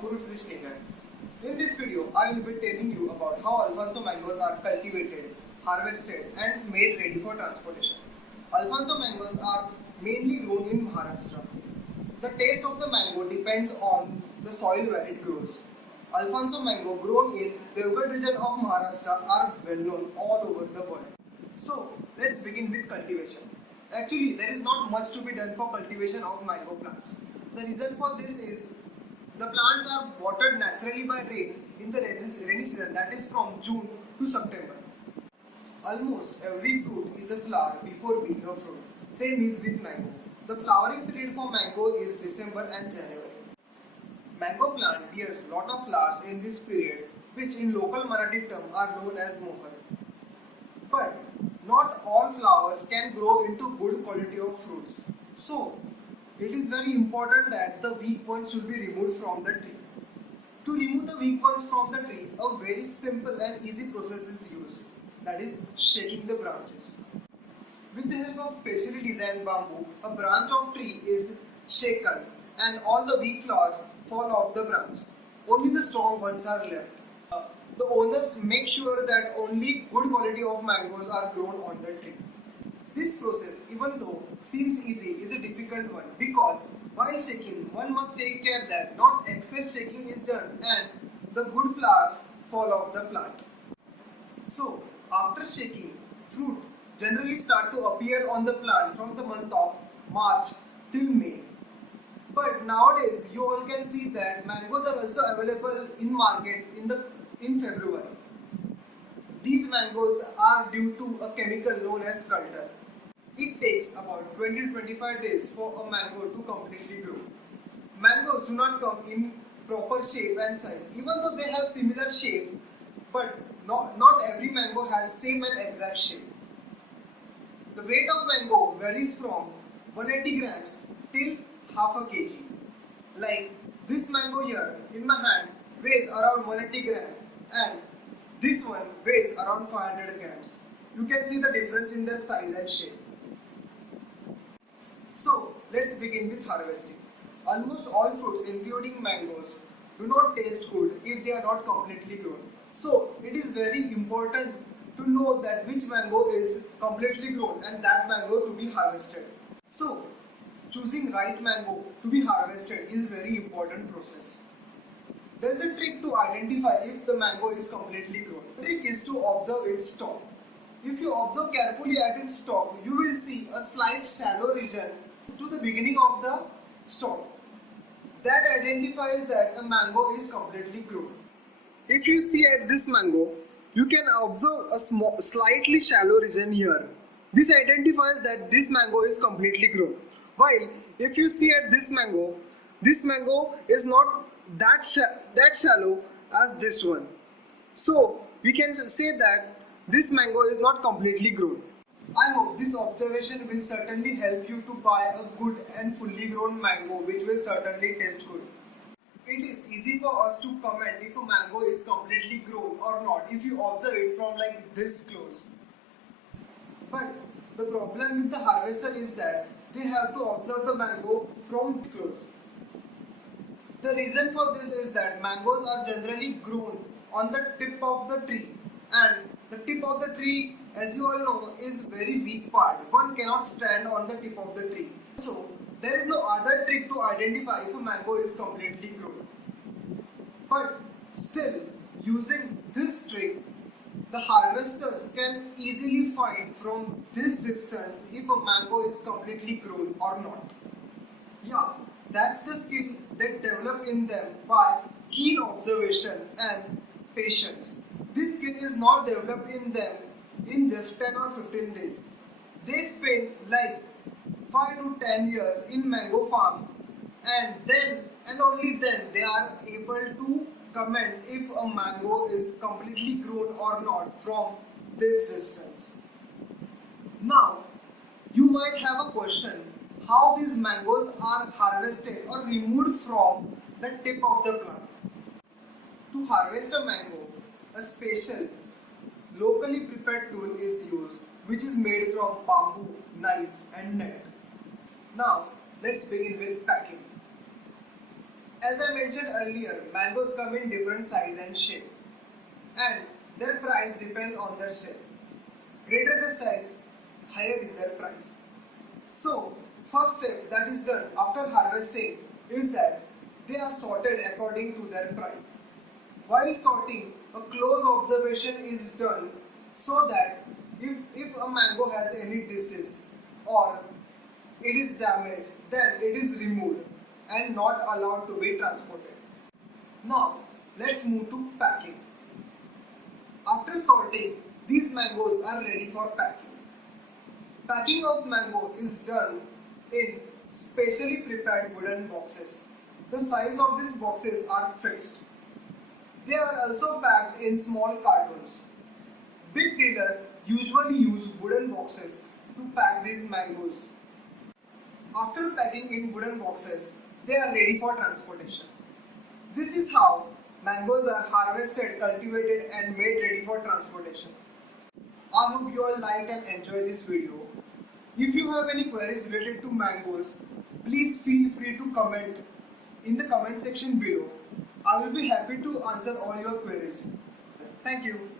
Purush Vishnigar. In this video, I will be telling you about how Alfonso mangoes are cultivated, harvested and made ready for transportation. Alfonso mangoes are mainly grown in Maharashtra. The taste of the mango depends on the soil where it grows. Alfonso mango grown in Devgarh region of Maharashtra are well known all over the world. So, let's begin with cultivation. Actually, there is not much to be done for cultivation of mango plants. The reason for this is the plants are watered naturally by rain in the rainy season, that is from June to September. Almost every fruit is a flower before being a fruit. Same is with mango. The flowering period for mango is December and January. Mango plant bears lot of flowers in this period, which in local Marathi term are known as mohar. But not all flowers can grow into good quality of fruits. So, it is very important that the weak points should be removed from the tree. To remove the weak points from the tree, a very simple and easy process is used. That is shaking the branches. With the help of specially designed bamboo, a branch of tree is shaken and all the weak flowers fall off the branch. Only the strong ones are left. The owners make sure that only good quality of mangoes are grown on the tree. This process, even though seems easy, is a difficult one because while shaking, one must take care that not excess shaking is done and the good flowers fall off the plant. So, after shaking, fruit generally start to appear on the plant from the month of March till May. But nowadays, you all can see that mangoes are also available in market in February. These mangoes are due to a chemical known as culture. It takes about 20 to 25 days for a mango to completely grow. Mangoes do not come in proper shape and size, even though they have similar shape, but not every mango has same and exact shape. The weight of mango varies from 180 grams till half a kg. Like this mango here in my hand weighs around 180 grams and this one weighs around 500 grams. You can see the difference in their size and shape. So let's begin with harvesting. Almost all fruits including mangoes do not taste good if they are not completely grown. So it is very important to know that which mango is completely grown and that mango to be harvested. So choosing right mango to be harvested is very important process. There is a trick to identify if the mango is completely grown. The trick is to observe its stalk. If you observe carefully at its stalk, you will see a slight shallow region to the beginning of the stalk. That identifies that a mango is completely grown. If you see at this mango, you can observe a slightly shallow region here. This identifies that this mango is completely grown. While if you see at this mango is not that shallow as this one. So we can say that this mango is not completely grown. I hope this observation will certainly help you to buy a good and fully grown mango which will certainly taste good. It is easy for us to comment if a mango is completely grown or not if you observe it from like this close. But the problem with the harvester is that they have to observe the mango from this close. The reason for this is that mangoes are generally grown on the tip of the tree and the tip of the tree, as you all know, is very weak part. One cannot stand on the tip of the tree. So there is no other trick to identify if a mango is completely grown. But still, using this trick, the harvesters can easily find from this distance if a mango is completely grown or not. Yeah, that's the skill they develop in them by keen observation and patience. This skill is not developed in them in just 10 or 15 days. They spend like 5 to 10 years in mango farm and then and only then they are able to comment if a mango is completely grown or not from this distance. Now, you might have a question how these mangoes are harvested or removed from the tip of the plant. To harvest a mango, a special locally prepared tool is used which is made from bamboo, knife and net. Now let's begin with packing. As I mentioned earlier, mangoes come in different size and shape, and their price depends on their shape. Greater the size, higher is their price. So, first step that is done after harvesting is that they are sorted according to their price. While sorting, a close observation is done so that if a mango has any disease or it is damaged, then it is removed and not allowed to be transported. Now, let's move to packing. After sorting, these mangoes are ready for packing. Packing of mango is done in specially prepared wooden boxes. The size of these boxes are fixed. They are also packed in small cartons. Big dealers usually use wooden boxes to pack these mangoes. After packing in wooden boxes, they are ready for transportation. This is how mangoes are harvested, cultivated and made ready for transportation. I hope you all liked and enjoyed this video. If you have any queries related to mangoes, please feel free to comment in the comment section below. I will be happy to answer all your queries. Thank you.